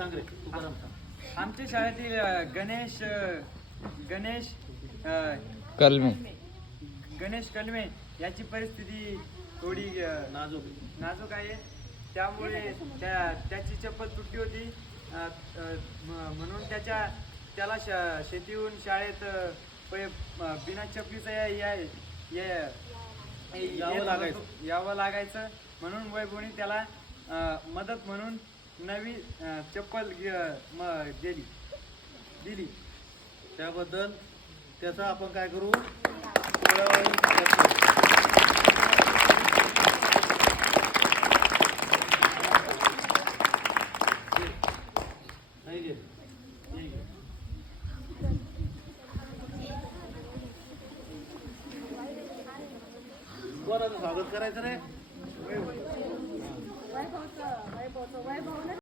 सांग रे तुकाराम सांग. आमच्या शाळेतील गणेश कलमे गणेश कलमे याची परिस्थिती थोडी नाजूक आहे. त्यामुळे त्याची चप्पल तुटली होती. म्हणून त्याला शेतीहून शाळेत बिना चपलीचं यावं लागायचं. म्हणून वैभवने त्याला मदत म्हणून नवी चप्पल दिली. त्याबद्दल त्याचा आपण काय करू कोणाचं स्वागत करायचं रे.